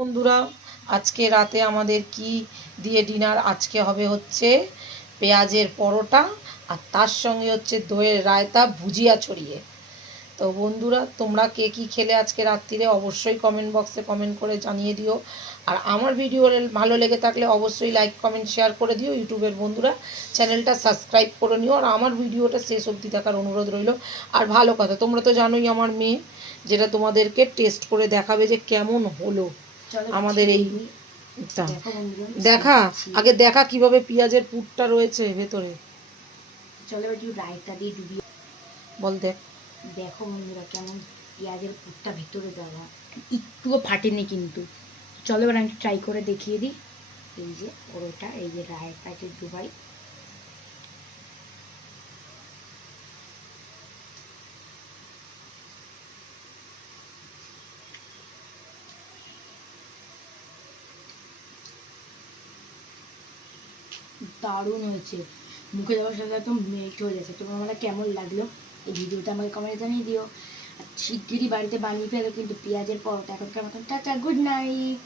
বন্ধুরা, আজকে রাতে আমাদের কি দিয়ে ডিনার? আজকে হবে হচ্ছে পেঁয়াজের পরোটা আর তার সঙ্গে হচ্ছে দইয়ের রায়তা ভুজিয়া ছড়িয়ে। তো বন্ধুরা, তোমরা কে কী খেলে আজকে রাত্রিরে অবশ্যই কমেন্ট বক্সে কমেন্ট করে জানিয়ে দিও। আর আমার ভিডিও ভালো লেগে থাকলে অবশ্যই লাইক কমেন্ট শেয়ার করে দিও। ইউটিউবের বন্ধুরা চ্যানেলটা সাবস্ক্রাইব করে নিও আর আমার ভিডিওটা শেষ অবধি দেখার অনুরোধ রইল। আর ভালো কথা, তোমরা তো জানোই আমার মেয়ে যেটা তোমাদেরকে টেস্ট করে দেখাবে যে কেমন হলো আমাদের এইটা। দেখা আগে দেখা কিভাবে পেঁয়াজের পুরটা রয়েছে ভেতরে। চলো একটু রায়তা দিয়ে ডুবিয়ে বল। দেখো বন্ধুরা কেমন পেঁয়াজের পুরটা ভেতরে দেওয়া, একটুও ফাটেনি কিন্তু। চলো এবার আমি ট্রাই করে দেখিয়ে দিই। এই যে পরোটা, এই যে রায়তাতে ডুবাই। দারুণ হয়েছে, মুখে দেওয়ার সাথে একদম মেল্ট হয়ে যাচ্ছে। তোমার মানে কেমন লাগলো এই ভিডিওটা আমাকে কমেন্টে জানিয়ে দিও। আর শিগগিরই বাড়িতে বানিয়ে ফেলো কিন্তু পেঁয়াজের পরোটা। এখনকার মতন টাটা, গুড নাইট।